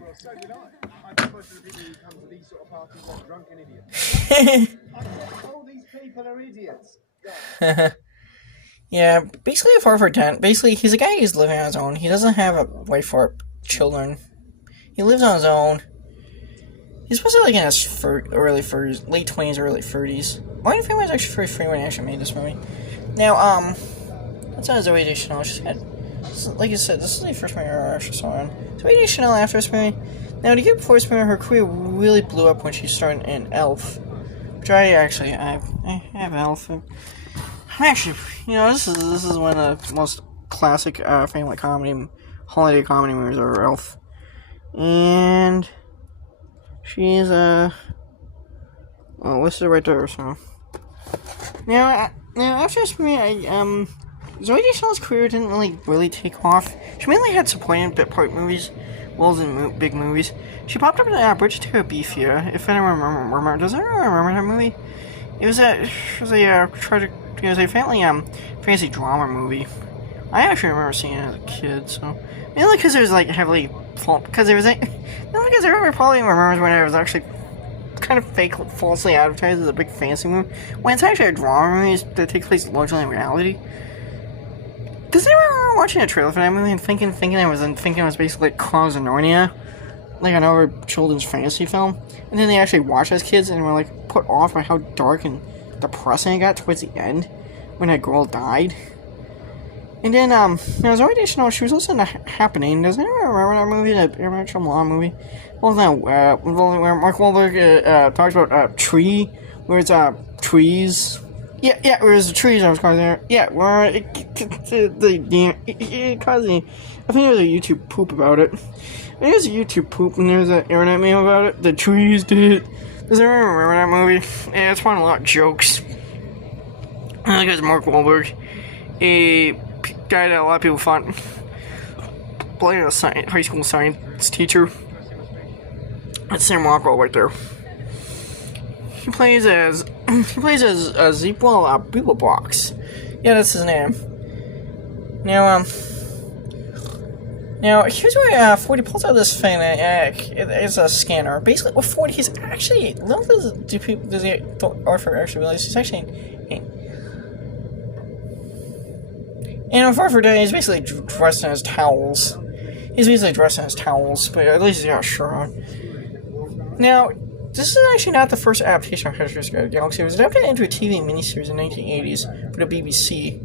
Well, so did I. I think most of the people who come to these sort of parties are drunken idiots. I said all these people are idiots. Yeah, basically a 4 for 10. Basically, he's a guy who's living on his own. He doesn't have a wife or children. He lives on his own. He's supposed to be like in his early 30s, late 20s, early 30s. Morgan Freeman was actually pretty free when he actually made this movie. Now, that's not Zoe Deschanel. She had, like I said, this is the first movie I actually saw her in. Zoe Deschanel after this movie. Now, the year before this movie, her career really blew up when she started in Elf. Which I have Elf. Actually, this is one of the most classic family comedy, holiday comedy movies ever, Elf. And she's listed right there. So now after this movie, Zoe Deschanel's career didn't really take off. She mainly had supporting bit part movies, well in big movies. She popped up in Bridge to Terabithia. If anyone remember, does anyone remember that movie? It was a fantasy drama movie. I actually remember seeing it as a kid, so mainly because it was heavily because it was because everyone probably remembers when it was actually kind of fake, falsely advertised as a big fantasy movie when it's actually a drama movie that takes place largely in reality. Does anyone remember watching a trailer for that movie and thinking it was basically like Chronicles of Narnia, like another children's fantasy film, and then they actually watched as kids and were put off by how dark and depressing it got towards the end when that girl died. And then Zoe Deschanel, she was also in The Happening. Does anyone remember that movie, that Rachel Law movie? Well, where Mark Wahlberg talks about tree, where it's trees. Yeah, where it's the trees I was calling there. Yeah, where it caused me. I think there was a YouTube poop about it. There's a YouTube poop and there's an internet meme about it. The trees did. Does anyone remember that movie? Yeah, it's fun, a lot of jokes. I think it's Mark Wahlberg, a guy that a lot of people thought played a high school science teacher. That's Sam Rockwell right there. He plays as Zeepwell Beeblebox. Yeah, that's his name. Now here's where 40 pulls out this thing. It's a scanner. Basically, with 40, he's actually. Little does the Arthur actually realize he's actually. And on Arthur Day, he's basically dressed in his towels. But at least he's got a shirt on. Now, this is actually not the first adaptation of Hitchhiker's Guide to the Galaxy. It was adapted into a TV miniseries in the 1980s for the BBC.